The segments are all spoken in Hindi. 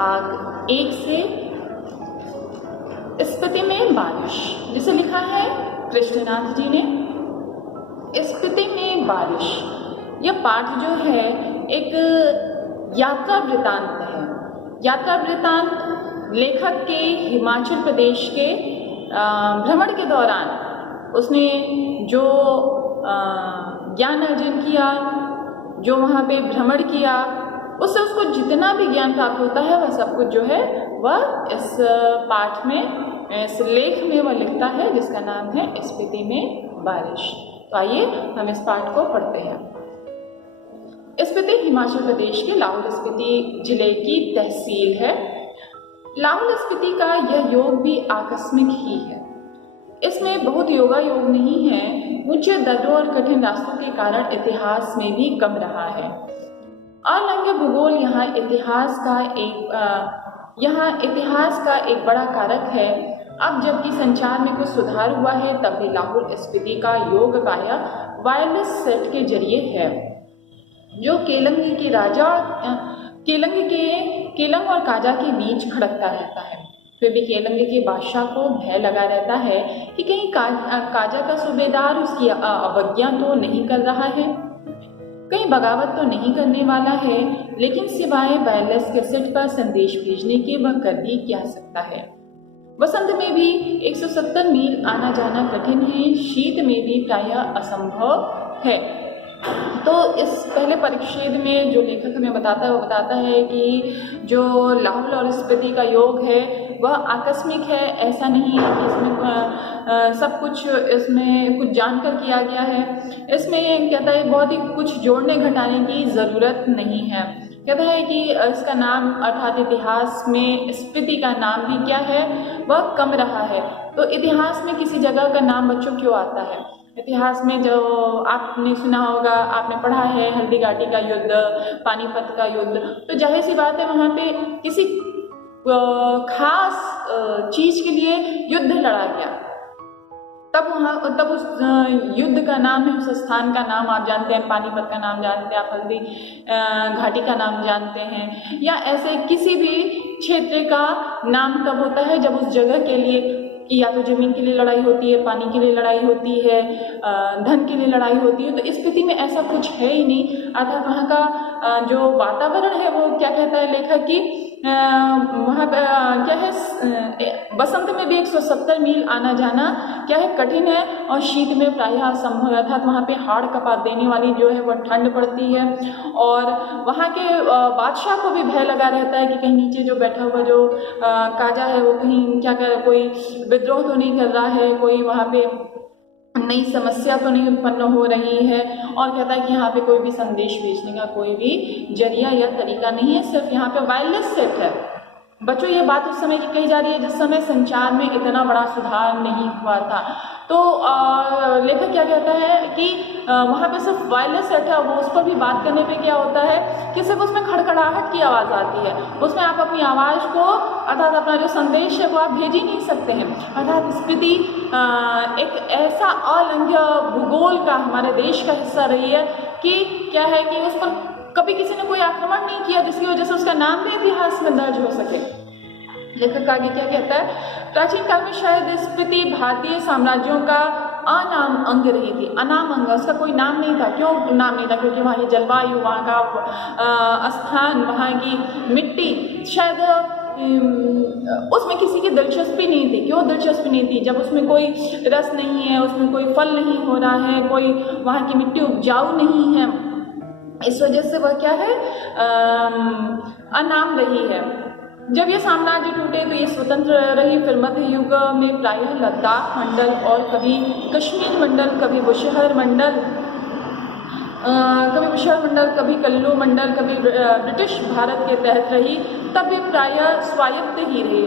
भाग 1 से स्पीति में बारिश, जिसे लिखा है कृष्णनाथ जी ने। स्पीति में बारिश, यह पाठ जो है एक यात्रा वृतांत है। यात्रा वृतांत लेखक के हिमाचल प्रदेश के भ्रमण के दौरान उसने जो ज्ञान अर्जन किया, जो वहाँ पे भ्रमण किया, उससे उसको जितना भी ज्ञान प्राप्त होता है वह सब कुछ जो है वह इस पाठ में, इस लेख में वह लिखता है, जिसका नाम है स्पीति में बारिश। तो आइए हम इस पाठ को पढ़ते हैं। स्पीति हिमाचल प्रदेश के लाहौल स्पीति जिले की तहसील है। लाहौल स्पीति का यह योग भी आकस्मिक ही है। इसमें बहुत योगा योग नहीं है। ऊंचे दर्रों और कठिन रास्तों के कारण इतिहास में भी कम रहा है। अलंघ्य भूगोल यहाँ इतिहास का एक बड़ा कारक है। अब जबकि संचार में कुछ सुधार हुआ है, तब भी लाहौल स्पीति का योग प्राय वायरलेस सेट के जरिए है, जो केलंग और काजा के बीच खड़कता रहता है। फिर भी केलंग के बादशाह को भय लगा रहता है कि कहीं काजा का सूबेदार उसकी अवज्ञा तो नहीं कर रहा है, कहीं बगावत तो नहीं करने वाला है। लेकिन सिवाय वायरलेस कैसेट पर संदेश भेजने के वह कर भी क्या सकता है। वसंत में भी 170 मील आना जाना कठिन है, शीत में भी प्रायः असंभव है। तो इस पहले परिच्छेद में जो लेखक हमें बताता है, वो बताता है कि जो लाहौल और स्पीति का योग है वह आकस्मिक है। ऐसा नहीं है कि इसमें सब कुछ इसमें कुछ जानकर किया गया है। इसमें कहता है बहुत ही कुछ जोड़ने घटाने की ज़रूरत नहीं है। कहता है कि इसका नाम अर्थात इतिहास में स्पीति का नाम भी क्या है, वह कम रहा है। तो इतिहास में किसी जगह का नाम बच्चों क्यों आता है? इतिहास में जो आपने सुना होगा, आपने पढ़ा है हल्दी घाटी का युद्ध, पानीपत का युद्ध, तो जाहिर सी बात है वहाँ पे किसी खास चीज के लिए युद्ध लड़ा गया। तब उस युद्ध का नाम है, उस स्थान का नाम आप जानते हैं, पानीपत का नाम जानते हैं, आप हल्दी घाटी का नाम जानते हैं, या ऐसे किसी भी क्षेत्र का नाम तब होता है जब उस जगह के लिए या तो जमीन के लिए लड़ाई होती है, पानी के लिए लड़ाई होती है, धन के लिए लड़ाई होती है। तो स्पीति में ऐसा कुछ है ही नहीं। अर्थात वहाँ का जो वातावरण है वो क्या कहता है लेखक की, वहाँ क्या है, बसंत में भी 170 मील आना जाना क्या है, कठिन है, और शीत में प्रायः असंभव है। अर्थात वहाँ पे हाड़ कपा देने वाली जो है वह ठंड पड़ती है, और वहाँ के बादशाह को भी भय लगा रहता है कि कहीं नीचे जो बैठा हुआ जो काजा है वो कहीं क्या कर, कोई विद्रोह तो नहीं कर रहा है, कोई वहाँ पे नई समस्या तो नहीं उत्पन्न हो रही है। और कहता है कि यहाँ पे कोई भी संदेश भेजने का कोई भी जरिया या तरीका नहीं है, सिर्फ यहाँ पे वायरलेस सेट है। बच्चों, ये बात उस समय की कही जा रही है जिस समय संचार में इतना बड़ा सुधार नहीं हुआ था। तो लेखक क्या कहता है कि वहाँ पे सिर्फ वायरलेस सेट है, वो उस पर भी बात करने पे क्या होता है कि सिर्फ उसमें खड़खड़ाहट की आवाज़ आती है, उसमें आप अपनी आवाज़ को अर्थात अपना जो संदेश है वो आप भेज ही नहीं सकते हैं। अर्थात स्पीति एक ऐसा अलंघ्य भूगोल का हमारे देश का हिस्सा रही है कि क्या है कि उस पर कभी किसी ने कोई आक्रमण नहीं किया जिसकी वजह से उसका नाम भी इतिहास में दर्ज हो सके। लेखक आगे क्या कहता है, प्राचीन काल में शायद स्पीति भारतीय साम्राज्यों का अनाम अंग रही थी। अनाम अंग, उसका कोई नाम नहीं था। क्यों नाम नहीं था? क्योंकि वहाँ की जलवायु, वहाँ का स्थान, वहाँ की मिट्टी शायद उसमें किसी की दिलचस्पी नहीं थी। क्यों दिलचस्पी नहीं थी? जब उसमें कोई रस नहीं है, उसमें कोई फल नहीं हो रहा है, कोई वहाँ की मिट्टी उपजाऊ नहीं है, इस वजह से वह क्या है, अनाम रही है। जब ये साम्राज्य टूटे तो ये स्वतंत्र रही। फिर मध्य युग में प्रायः लद्दाख मंडल और कभी कश्मीर मंडल, कभी बुशहर मंडल, कभी कल्लू मंडल, कभी ब्रिटिश भारत के तहत रही। तब भी प्रायः स्वायत्त ही रही।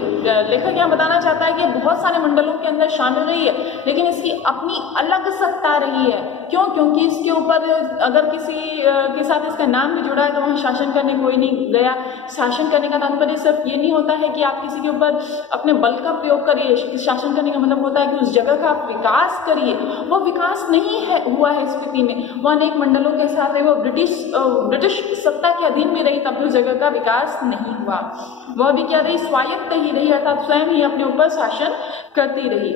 लेखक यहाँ बताना चाहता है कि बहुत सारे मंडलों के अंदर शामिल रही है, लेकिन इसकी अपनी अलग सत्ता रही है। क्यों? क्योंकि इसके ऊपर अगर किसी के साथ इसका नाम भी जुड़ा है, तो वहाँ शासन करने कोई नहीं गया। शासन करने का तात्पर्य सिर्फ ये नहीं होता है कि आप किसी के ऊपर अपने बल का प्रयोग करिए। शासन करने का मतलब होता है कि उस जगह का आप विकास करिए। वो विकास नहीं है हुआ है स्पीति में, वो अनेक मंडलों के साथ है, वो ब्रिटिश सत्ता के अधीन में रही, तब भी उस जगह का विकास नहीं हुआ। वह भी क्या रही, स्वायत्त ही रही, अर्थात स्वयं ही अपने ऊपर शासन करती रही।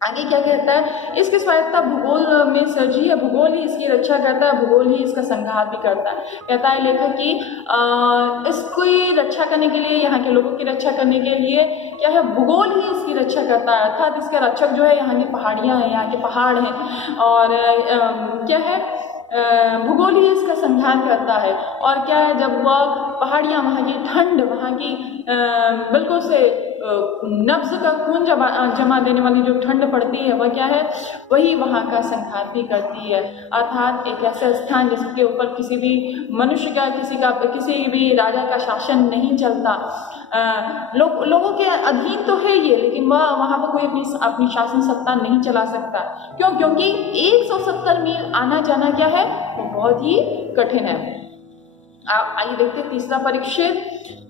आगे क्या कहता है, इसकी स्वायत्तता भूगोल में सजी है, भूगोल ही इसकी रक्षा करता है, भूगोल ही इसका संहार भी करता है। कहता है लेखक कि इसकी रक्षा करने के लिए, यहाँ के लोगों की रक्षा करने के लिए क्या है, भूगोल ही इसकी रक्षा करता है, अर्थात इसका रक्षक जो है यहाँ की पहाड़ियाँ हैं, यहाँ के पहाड़ हैं, और क्या है, भूगोल ही इसका संहार करता है। और क्या है, जब वह पहाड़ियाँ, वहाँ की ठंड, वहाँ की बिल्कुल से नब्ज का खून जमा देने वाली जो ठंड पड़ती है, वह क्या है, वही वहाँ का संहार भी करती है। अर्थात एक ऐसा स्थान जिसके ऊपर किसी भी मनुष्य का, किसी भी राजा का शासन नहीं चलता, लोगों के अधीन तो है ये, लेकिन वह वहाँ पर कोई अपनी शासन सत्ता नहीं चला सकता। क्यों? क्योंकि 170 मील आना जाना क्या है, वो बहुत ही कठिन है। आइए देखते तीसरा परिच्छेद।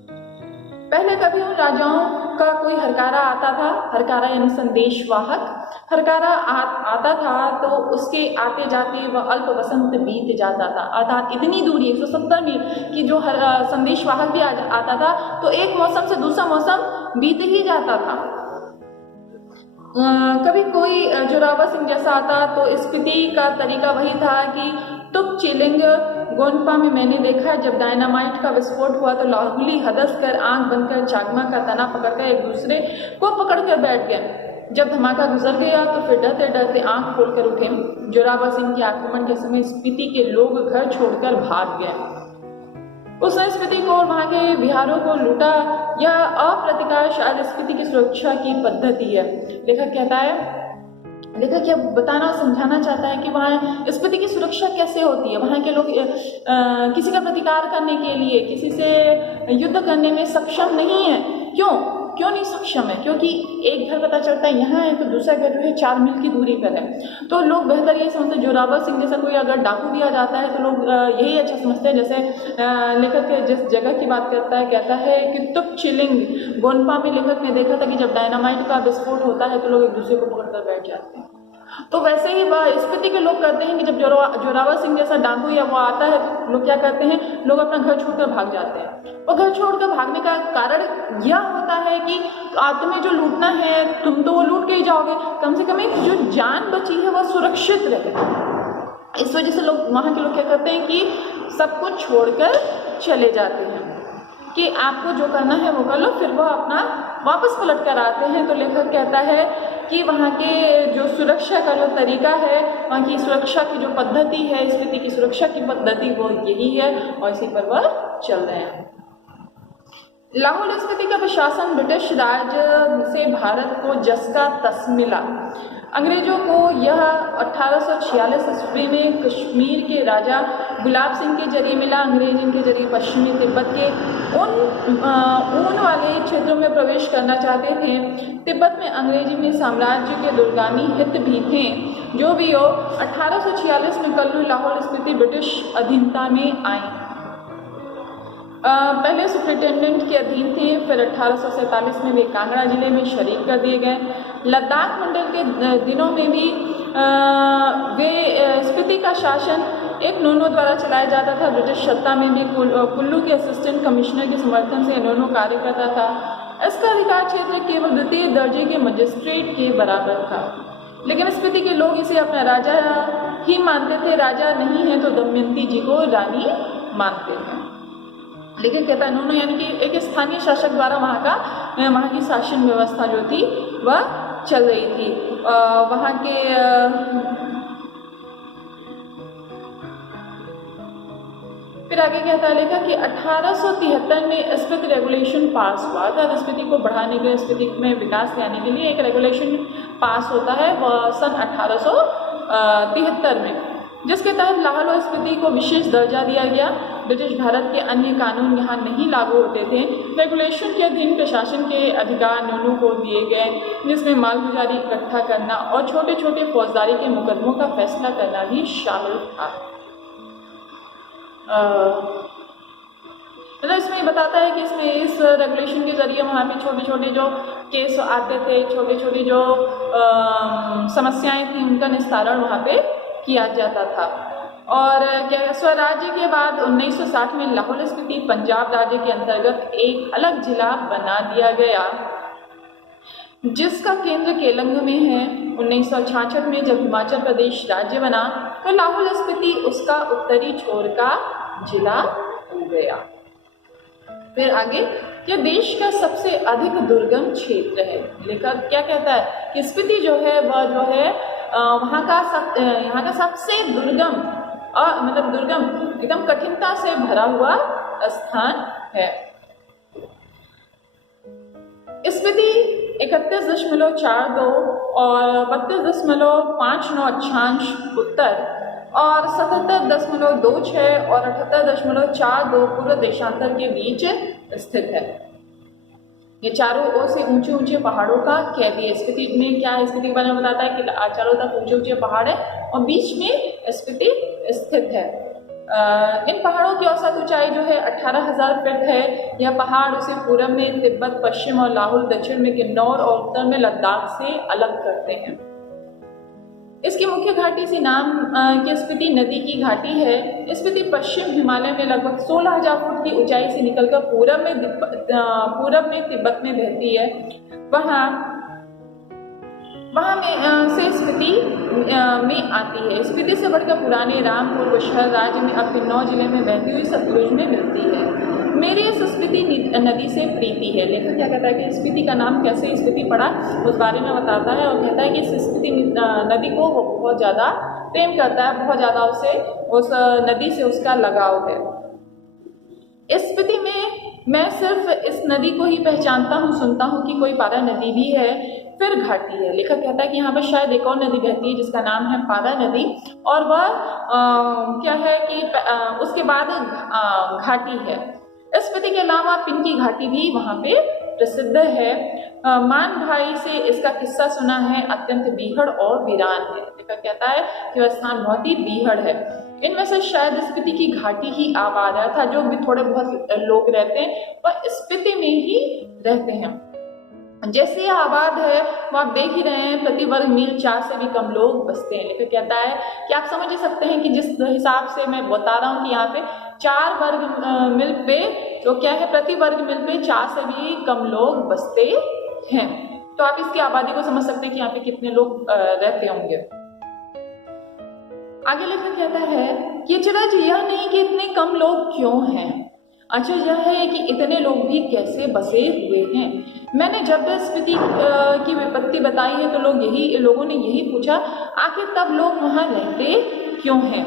पहले कभी उन राजाओं का कोई हरकारा आता था, हरकारा यानी संदेशवाहक, हरकारा आता था तो उसके आते जाते वह अल्प वसंत बीत जाता था। अर्थात इतनी दूरी 170 मील की जो संदेशवाहक भी आता था, तो एक मौसम से दूसरा मौसम बीत ही जाता था। कभी कोई जोरावर सिंह जैसा आता तो स्पीति का तरीका वही था कि तुक चिलिंग गोनपा में मैंने देखा, जब डायनामाइट का विस्फोट हुआ तो लाहुली हदस कर, आंख बंद कर, चाकमा का तना पकड़कर एक दूसरे को पकड़कर बैठ गए। जब धमाका गुजर गया तो फिर डरते डरते आंख खोलकर उठे। जोरावर सिंह के आक्रमण के समय स्पीति के लोग घर छोड़कर भाग गए। उस स्पीति को और वहाँ के बिहारों को लूटा। यह अप्रतिकार शायद स्पीति की सुरक्षा की पद्धति है। लेखक कहता है, लेखक क्या बताना समझाना चाहता है कि वहाँ स्पीति की सुरक्षा कैसे होती है। वहाँ के लोग किसी का प्रतिकार करने के लिए, किसी से युद्ध करने में सक्षम नहीं है। क्यों नहीं सक्षम है? क्योंकि एक घर पता चलता है यहाँ है तो दूसरा घर जो है 4 मील की दूरी पर है। तो लोग बेहतर ये समझते हैं, जोरावर सिंह जैसा कोई अगर डाकू दिया जाता है तो लोग यही अच्छा समझते हैं। जैसे लेखक जिस जगह की बात करता है, कहता है कि तुक चिलिंग गोनपा में लेखक ने देखा था कि जब डायनामाइट का विस्फोट होता है तो लोग एक दूसरे को पकड़कर बैठ जाते हैं। तो वैसे ही वह स्पीति के लोग करते हैं कि जब जोरावर सिंह जैसा डाकू या वो आता है तो लोग क्या करते हैं, लोग अपना घर छोड़कर भाग जाते हैं। और घर छोड़कर भागने का कारण यह होता है कि तुम्हें जो लूटना है तुम तो वो लूट के ही जाओगे, कम से कम एक जो जान बची है वह सुरक्षित रहे। इस वजह से लोग, वहाँ के लोग क्या करते हैं कि सब कुछ छोड़कर चले जाते हैं कि आपको जो करना है वो कर लो, फिर वह अपना वापस पलट कर आते हैं। तो लेखक कहता है कि वहाँ के जो सुरक्षा का जो तरीका है, वहाँ की सुरक्षा की जो पद्धति है, स्पीति की सुरक्षा की पद्धति वो यही है और इसी पर वह चल रहे हैं। लाहौल स्पीति का प्रशासन ब्रिटिश राज से भारत को जस का तस मिला। अंग्रेजों को यह 1846 ईस्वी में कश्मीर के राजा गुलाब सिंह के जरिए मिला। अंग्रेज इनके जरिए पश्चिमी तिब्बत के ऊन वाले क्षेत्रों में प्रवेश करना चाहते थे। तिब्बत में अंग्रेजी में साम्राज्य के दूरगामी हित भी थे। जो भी हो, 1846 में कल्लू लाहौल स्पीति ब्रिटिश अधीनता में आई। पहले सुप्रिंटेंडेंट के अधीन थे, फिर 1847 में वे कांगड़ा जिले में शरीक कर दिए गए। लद्दाख मंडल के दिनों में भी वे स्पीति का शासन एक नोनो द्वारा चलाया जाता था। ब्रिटिश सत्ता में भी कुल्लू के असिस्टेंट कमिश्नर के समर्थन से नोनो कार्य करता था। इसका अधिकार क्षेत्र केवल द्वितीय दर्जे के मजिस्ट्रेट के बराबर था, लेकिन स्पीति के लोग इसे अपना राजा ही मानते थे। राजा नहीं है तो दमयंती जी को रानी मानते थे। लेकिन कहता है नोनो यानी कि एक स्थानीय शासक द्वारा वहाँ की शासन व्यवस्था जो थी वह चल रही थी। वहाँ के फिर आगे कहता है लेखक कि 1873 में स्पीति रेगुलेशन पास हुआ था। स्पीति को बढ़ाने के लिए, स्पीति में विकास लाने के लिए एक रेगुलेशन पास होता है वह सन 1873 में, जिसके तहत लाहौल और स्पीति को विशेष दर्जा दिया गया। ब्रिटिश भारत के अन्य कानून यहाँ नहीं लागू होते थे। रेगुलेशन के अधीन प्रशासन के अधिकार नोनो को दिए गए, जिसमें मालगुजारी इकट्ठा करना और छोटे छोटे फौजदारी के मुकदमों का फैसला करना भी शामिल था। मतलब इसमें ये बताता है कि इसमें इस रेगुलेशन के ज़रिए वहाँ पे छोटे छोटे जो केस आते थे, छोटी छोटी जो समस्याएं थी, उनका निस्तारण वहाँ पे किया जाता था। और क्या स्वराज्य के बाद 1960 में लाहौल स्पीति पंजाब राज्य के अंतर्गत एक अलग जिला बना दिया गया, जिसका केंद्र केलंग में है। 1966 में जब हिमाचल प्रदेश राज्य बना तो लाहौल स्पीति उसका उत्तरी छोर का जिला हो गया। फिर आगे, यह देश का सबसे अधिक दुर्गम क्षेत्र है। लेखक क्या कहता है कि स्पीति जो है वह जो है यहाँ का सबसे दुर्गम मतलब दुर्गम एकदम कठिनता से भरा हुआ स्थान है। स्पीति 31.42 और 32.59 अक्षांश उत्तर और 77.26 और 78.42 पूर्व देशांतर के बीच स्थित है। ये चारों ओर से ऊंचे ऊंचे पहाड़ों का कैदी है। स्पीति में क्या है, स्पीति के बारे में बताता है कि चारों तरफ ऊंचे ऊंचे पहाड़ है और बीच में स्पीति स्थित है। इन पहाड़ों की औसत ऊंचाई जो है 18,000 फीट है। यह पहाड़ उसे पूरब में तिब्बत, पश्चिम और लाहौल, दक्षिण में किन्नौर और उत्तर में लद्दाख से अलग करते हैं। इसकी मुख्य घाटी से नाम की स्पीति नदी की घाटी है। स्पीति पश्चिम हिमालय में लगभग 16,000 फुट की ऊंचाई से निकलकर पूरब में तिब्बत में बहती है। वहाँ में से स्पीति में आती है। स्पीति से बढ़कर पुराने रामपुर बुशहर राज्य में अब किन्नौर जिले में बहती हुई सतलुज में मिलती है। मेरी इस स्पीति नदी से प्रीति है। लेखक क्या कहता है कि स्पीति का नाम कैसे स्पीति पड़ा उस बारे में बताता है और कहता है कि इस स्पीति नदी को वो बहुत ज़्यादा प्रेम करता है, बहुत ज़्यादा उसे उस नदी से उसका लगाव है। इस स्पीति में मैं सिर्फ इस नदी को ही पहचानता हूँ, सुनता हूँ कि कोई पारा नदी भी है, फिर घाटी है। लेखक कहता है कि यहाँ पर शायद एक और नदी बहती है जिसका नाम है पारा नदी, और वह क्या है कि उसके बाद घाटी है। स्पीति के अलावा पिंकी घाटी भी वहाँ पे प्रसिद्ध है। मान भाई से इसका किस्सा सुना है, अत्यंत बीहड़ और वीरान है। लेखक कहता है कि वह स्थान बहुत ही बीहड़ है। इनमें से शायद स्पीति की घाटी ही आबाद था। जो भी थोड़े बहुत लोग रहते हैं वह स्पीति में ही रहते हैं। जैसे यह आबाद है वो आप देख ही रहे हैं, प्रति वर्ग मील 4 से भी कम लोग बसते हैं। लेकिन कहता है कि आप समझ ही सकते हैं कि जिस हिसाब से मैं बता रहा हूँ कि यहाँ पे 4 वर्ग मील पे जो क्या है, प्रति वर्ग मील पे 4 से भी कम लोग बसते हैं। तो आप इसकी आबादी को समझ सकते हैं कि यहाँ पे कितने लोग रहते होंगे। आगे लेखक कहता है कि चरज यह नहीं कि इतने कम लोग क्यों हैं, अच्छा यह है कि इतने लोग भी कैसे बसे हुए हैं। मैंने जब स्पीति की विपत्ति बताई है तो लोगों ने यही पूछा, आखिर तब लोग वहाँ रहते क्यों हैं।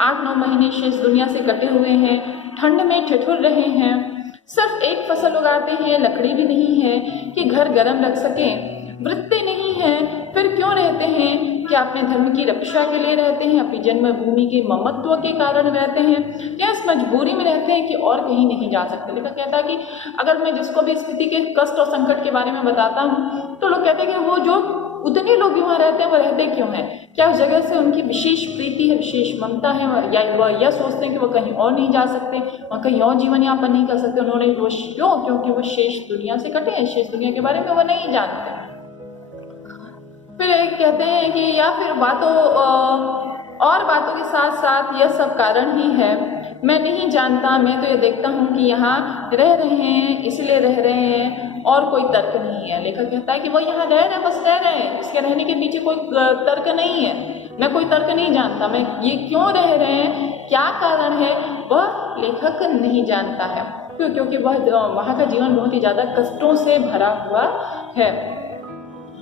8-9 महीने शेष दुनिया से कटे हुए हैं, ठंड में ठिठुर रहे हैं, सिर्फ एक फसल उगाते हैं, लकड़ी भी नहीं है कि घर गर्म रख सकें, वृत्ति नहीं है, फिर क्यों रहते हैं? क्या अपने धर्म की रक्षा के लिए रहते हैं, अपनी जन्मभूमि के ममत्व के कारण रहते हैं, या इस मजबूरी में रहते हैं कि और कहीं नहीं जा सकते? लेखक कहता है कि अगर मैं जिसको भी स्पीति के कष्ट और संकट के बारे में बताता हूँ तो लोग कहते हैं कि वो जो उतने लोग वहाँ रहते हैं वो रहते क्यों हैं? क्या उस जगह से उनकी विशेष प्रीति है, विशेष ममता है, या वह यह सोचते हैं कि वो कहीं और नहीं जा सकते, वह कहीं और जीवन यापन नहीं कर सकते? उन्होंने वो क्योंकि वो शेष दुनिया से कटे हैं, शेष दुनिया के बारे में वो नहीं जानते। फिर एक कहते हैं कि या फिर बातों के साथ साथ यह सब कारण ही है, मैं नहीं जानता, मैं तो ये देखता हूँ कि यहाँ रह रहे हैं इसलिए रह रहे हैं और कोई तर्क नहीं है। लेखक कहता है कि वो यहाँ रह रहे हैं, बस रह रहे हैं, इसके रहने के पीछे कोई तर्क नहीं है, मैं कोई तर्क नहीं जानता, मैं ये क्यों रह रहे हैं, क्या कारण है, वह लेखक नहीं जानता है। क्योंकि वहाँ का जीवन बहुत ही ज़्यादा कष्टों से भरा हुआ है।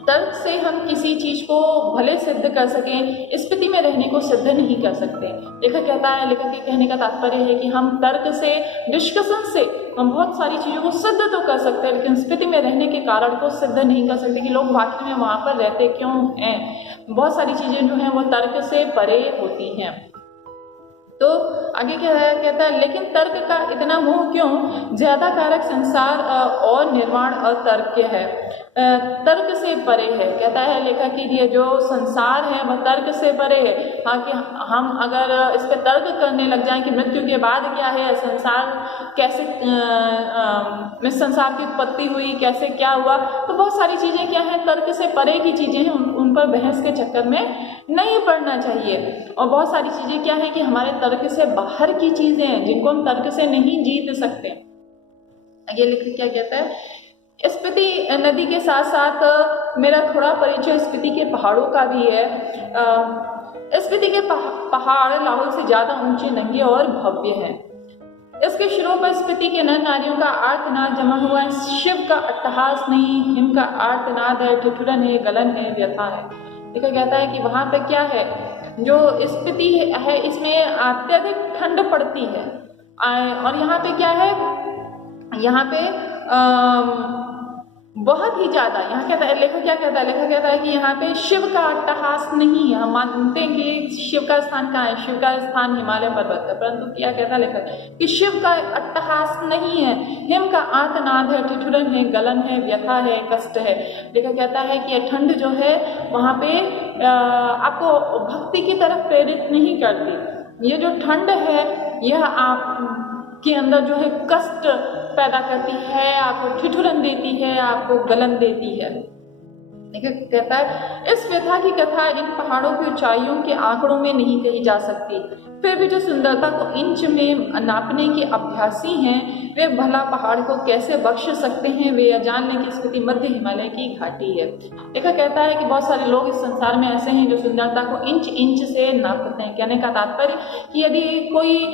तर्क से हम किसी चीज को भले सिद्ध कर सकें, स्पीति में रहने को सिद्ध नहीं कर सकते। लेखक कहता है, लेखक के कहने का तात्पर्य है कि हम तर्क से, डिस्कशन से हम बहुत सारी चीजों को सिद्ध तो कर सकते हैं, लेकिन स्पीति में रहने के कारण को सिद्ध नहीं कर सकते कि लोग वाकई में वहां पर रहते क्यों हैं। बहुत सारी चीजें जो हैं वो तर्क से परे होती हैं। तो आगे क्या कहता है, लेकिन तर्क का इतना मोह क्यों? ज्यादा कारक संसार और निर्माण अतर्क है। तर्क से परे है। कहता है लेखक कि ये जो संसार है वह तर्क से परे है। हाँ, कि हम अगर इस पे तर्क करने लग जाएं कि मृत्यु के बाद क्या है, संसार कैसे इस संसार की उत्पत्ति हुई, कैसे क्या हुआ, तो बहुत सारी चीज़ें क्या हैं, तर्क से परे की चीज़ें हैं, उन पर बहस के चक्कर में नहीं पड़ना चाहिए। और बहुत सारी चीज़ें क्या है कि हमारे तर्क से बाहर की चीज़ें हैं जिनको हम तर्क से नहीं जीत सकते। ये लेखक क्या कहता है, स्पीति नदी के साथ साथ मेरा थोड़ा परिचय स्पीति के पहाड़ों का भी है। स्पीति के पहाड़ लाहौल से ज़्यादा ऊंचे, नंगे और भव्य हैं। इसके शिरों पर स्पीति के नर नारियों का आर्तनाद जमा हुआ है। शिव का अट्टहास नहीं, हिम का आर्तनाद है, ठिठुरन है, गलन है, व्यथा है। देखा कहता है कि वहाँ पे क्या है, जो स्पीति है इसमें अत्यधिक ठंड पड़ती है। और यहाँ पे क्या है, यहाँ पे बहुत ही ज्यादा, यहाँ कहता है लेखक क्या कहता है, लेखक कहता है कि यहाँ पे शिव का अट्टहास नहीं है। हम मानते हैं कि शिव का स्थान कहाँ है, शिव का स्थान हिमालय पर्वत है, परंतु क्या कहता है लेखक कि शिव का अट्टहास नहीं है, हिम का आर्तनाद है, ठिठुरन है, गलन है, व्यथा है, कष्ट है। लेखक कहता है कि ठंड जो है वहाँ पे आपको भक्ति की तरफ प्रेरित नहीं करती। ये जो ठंड है यह आप के अंदर जो है कष्ट पैदा करती है, आपको ठिठुरन देती है, आपको गलन देती है। लेकिन कहता है इस व्यथा की कथा इन पहाड़ों की ऊंचाइयों के आंकड़ों में नहीं कही जा सकती। फिर भी जो सुंदरता को इंच में नापने के अभ्यासी हैं वे भला पहाड़ को कैसे बख्श सकते हैं, वे यह जान लें कि स्पीति मध्य हिमालय की घाटी है। लेखक कहता है कि बहुत सारे लोग इस संसार में ऐसे हैं जो सुंदरता को इंच इंच से नापते हैं। कहने का तात्पर्य कि यदि कोई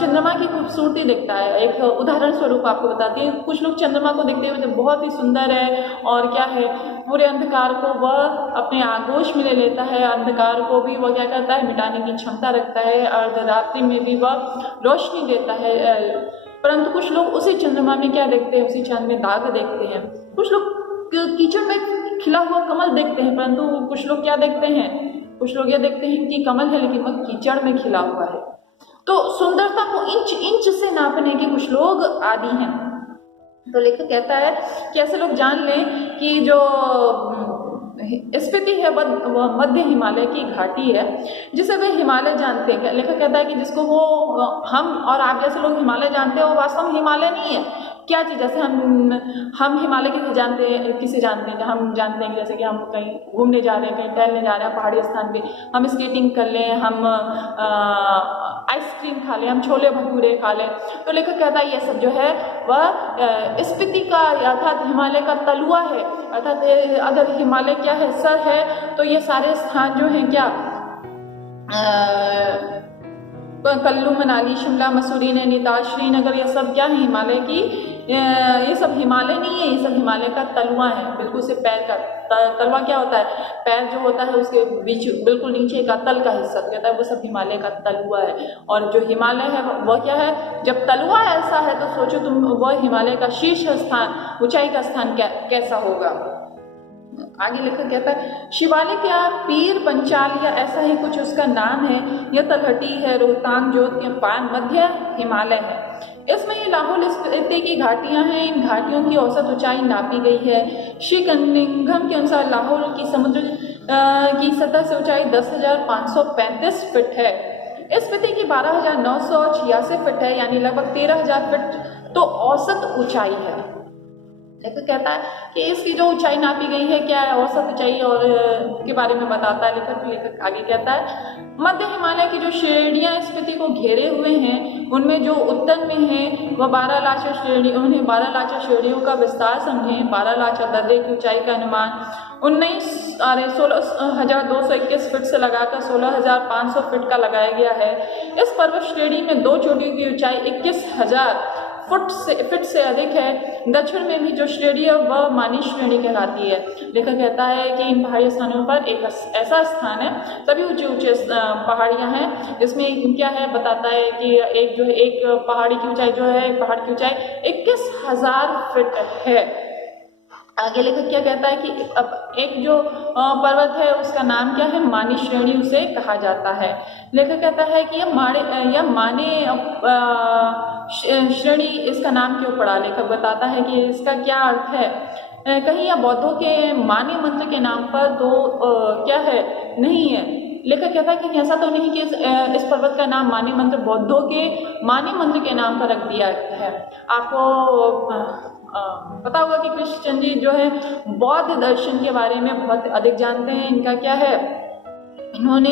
चंद्रमा की खूबसूरती देखता है, एक उदाहरण स्वरूप आपको बताती है, कुछ लोग चंद्रमा को देखते हुए बहुत ही सुंदर है और क्या है, पूरे अंधकार को वह अपने आगोश में ले लेता है, अंधकार को भी वह क्या करता है, मिटाने की क्षमता रखता है, अर्धरात्रि में भी वह रोशनी देता है। परंतु कुछ लोग उसी चंद्रमा में क्या देखते हैं, उसी चांद में दाग देखते हैं। कुछ लोग कीचड़ में खिला हुआ कमल देखते हैं, परंतु कुछ लोग क्या देखते हैं, कुछ लोग यह देखते हैं कि कमल है लेकिन वह कीचड़ में खिला हुआ है। तो सुंदरता को इंच इंच से नापने के कुछ लोग आदी हैं। तो लेखक कहता है कि ऐसे लोग जान लें कि जो स्पीति है वह मध्य हिमालय की घाटी है, जिसे वे हिमालय जानते हैं। लेखक कहता है कि जिसको वो हम और आप जैसे लोग हिमालय जानते हैं वो वास्तव में हिमालय नहीं है। क्या चीज़, जैसे हम हिमालय किसे जानते हैं, हम जानते हैं कि जैसे कि हम कहीं घूमने जा रहे हैं, कहीं टहलने जा रहे हैं पहाड़ी स्थान पे, हम स्केटिंग कर लें, हम आइसक्रीम खा लें, हम छोले भटूरे खा लें। तो लेखक कहता है ये सब जो है वह स्पीति का अर्थात हिमालय का तलुआ है। अर्थात अगर हिमालय क्या है, सर है, तो ये सारे स्थान जो हैं क्या, कुल्लू, मनाली, शिमला, मसूरी, नैनीताल, श्रीनगर, ये सब क्या है, हिमालय की, ये सब हिमालय नहीं है, ये सब हिमालय का तलुआ है। बिल्कुल से पैर का तलवा क्या होता है, पैर जो होता है उसके बीच बिल्कुल नीचे का तल का हिस्सा कहता है, वो सब हिमालय का तलुआ है। और जो हिमालय है वह क्या है, जब तलुआ ऐसा है तो सोचो तुम वह हिमालय का शीर्ष स्थान, ऊंचाई का स्थान कैसा होगा। आगे लेखक कहता है शिवालिक या पीर पंचाल या ऐसा ही कुछ उसका नाम है। यह तलहटी है, रोहतांग, जोत के पार मध्य हिमालय है। इसमें ये लाहौल स्पीति की घाटियां हैं। इन घाटियों की औसत ऊंचाई नापी गई है। श्री कनिंघम के अनुसार लाहौल की समुद्र की सतह से ऊंचाई 10,535 फीट है। स्पीति की 12,986 फीट है, यानी लगभग 13,000 फीट तो औसत ऊंचाई है। लेखक कहता है कि इसकी जो ऊंचाई नापी गई है क्या है, औसत ऊंचाई और के बारे में बताता है लेखक आगे कहता है मध्य हिमालय की जो श्रेणियां स्पीति को घेरे हुए हैं उनमें जो उत्तर में है वह 12 लाचा श्रेणी, उन्हें 12 लाचा श्रेणियों का विस्तार समझें। 12 लाचा दर्रे की ऊंचाई का अनुमान 16,221 फीट से लगाकर 16,500 फीट का लगाया गया है। इस पर्वत श्रेणी में दो चोटियों की ऊंचाई 21,000 फीट से अधिक है। दक्षिण में भी जो श्रेणी है वह मानी श्रेणी कहलाती है। लेखक कहता है कि इन पहाड़ी स्थानों पर एक ऐसा स्थान है, सभी ऊंचे ऊंचे पहाड़ियां हैं, जिसमें क्या है बताता है कि एक जो है एक पहाड़ी की ऊंचाई जो है, पहाड़ की ऊंचाई 21,000 फीट है। आगे लेखक क्या कहता है कि अब एक जो पर्वत है उसका नाम क्या है, मानी श्रेणी उसे कहा जाता है। लेखक कहता है कि यह माने श्रेणी इसका नाम क्यों पड़ा। लेखक बताता है कि इसका क्या अर्थ है कहीं या बौद्धों के मान्य मंत्र के नाम पर तो क्या है, नहीं है। लेखक कहता है कि ऐसा तो नहीं कि इस पर्वत का नाम मान्य मंत्र बौद्धों के मान्य मंत्र के नाम पर रख दिया है। आपको पता होगा कि कृष्णचंद्र जी जो है बौद्ध दर्शन के बारे में बहुत अधिक जानते हैं। इनका क्या है, इन्होंने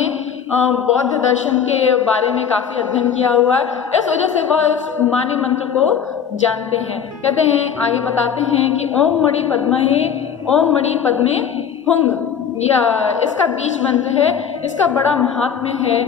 बौद्ध दर्शन के बारे में काफ़ी अध्ययन किया हुआ है, इस वजह से वह इस मान्य मंत्र को जानते हैं। कहते हैं, आगे बताते हैं कि ओम मणि पद्महे ओम मणि पद्मे हुंग, या इसका बीज मंत्र है, इसका बड़ा महात्म्य है।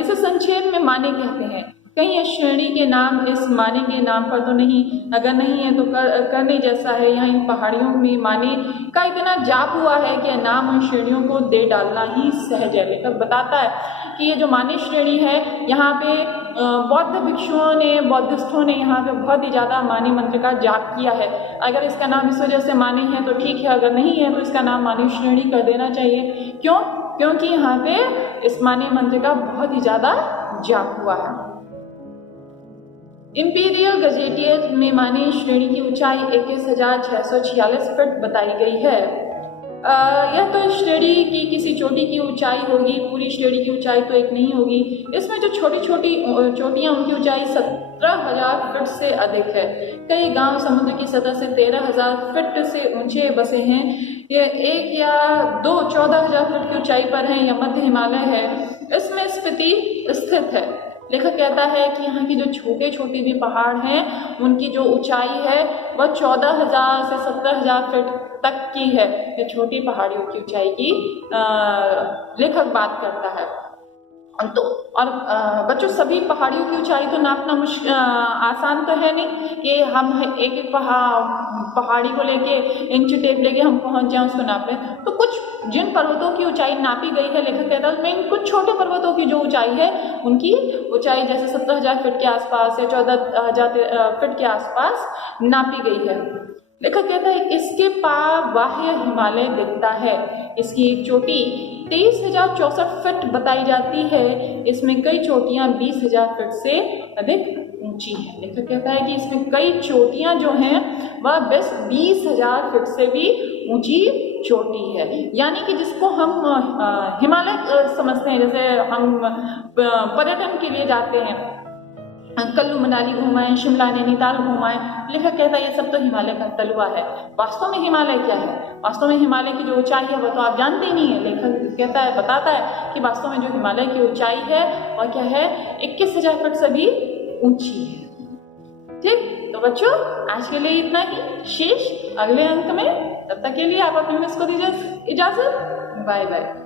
इसे संक्षेप में माने कहते हैं। कहीं इस श्रेणी के नाम इस माने के नाम पर तो नहीं, अगर नहीं है तो करने जैसा है। यहाँ इन पहाड़ियों में माने का इतना जाप हुआ है कि नाम उन श्रेणियों को दे डालना ही सहज है। लेखक बताता है कि ये जो माने श्रेणी है, यहाँ पे बौद्ध भिक्षुओं ने, बौद्धिस्टों ने यहाँ पे बहुत ही ज़्यादा माने मंत्र का जाप किया है। अगर इसका नाम इस वजह से माने है तो ठीक है, अगर नहीं है तो इसका नाम माने श्रेणी कर देना चाहिए। क्यों? क्योंकि यहाँ पे इस माने मंत्र का बहुत ही ज़्यादा जाप हुआ है। इंपीरियल गजेटियर में माने श्रेणी की ऊंचाई 21,646 फीट बताई गई है। यह तो श्रेणी की किसी चोटी की ऊंचाई होगी, पूरी श्रेणी की ऊंचाई तो एक नहीं होगी। इसमें जो छोटी छोटी चोटियां, उनकी ऊंचाई 17,000 फीट से अधिक है। कई गांव समुद्र की सतह से 13,000 फीट से ऊंचे बसे हैं। ये 1 या 2 14,000 फीट की ऊंचाई पर हैं, या मध्य हिमालय है, इसमें स्पीति स्थित है। लेखक कहता है कि यहाँ की जो छोटे छोटे भी पहाड़ हैं, उनकी जो ऊंचाई है वह 14,000 से 17,000 फीट तक की है। ये छोटी पहाड़ियों की ऊंचाई की लेखक बात करता है। तो और बच्चों, सभी पहाड़ियों की ऊंचाई तो नापना आसान तो है नहीं कि हम एक एक पहाड़ी को लेके इंच टेप लेके हम पहुंच जाएं उसको नापें। तो कुछ जिन पर्वतों की ऊंचाई नापी गई है, लेखक कहता है उसमें कुछ छोटे पर्वतों की जो ऊंचाई है, उनकी ऊंचाई जैसे 17,000 फीट के आसपास या 14,000 फीट के आसपास नापी गई है। लेखक कहता है इसके पार बाह्य हिमालय दिखता है। इसकी एक चोटी 23,064 फीट बताई जाती है। इसमें कई चोटियां 20,000 फीट से अधिक ऊंची है। लेखक कहता है कि इसमें कई चोटियां जो हैं वह बस 20,000 फीट से भी ऊंची चोटी है। यानी कि जिसको हम हिमालय समझते हैं, जैसे हम पर्यटन के लिए जाते हैं, कुल्लू मनाली घुमाएं, शिमला नैनीताल घुमाएं, लेखक कहता है ये सब तो हिमालय का तलवा है। वास्तव में हिमालय क्या है? वास्तव में हिमालय की जो ऊंचाई है वह तो आप जानते ही नहीं है। लेखक कहता है, बताता है कि वास्तव में जो हिमालय की ऊंचाई है वह क्या है, 21,000 फीट से भी ऊंची है। ठीक, तो बच्चों आज के लिए इतना ही। शेष अगले अंक में, तब तक के लिए आप अपने मिस को दीजिए इजाजत। Bye bye.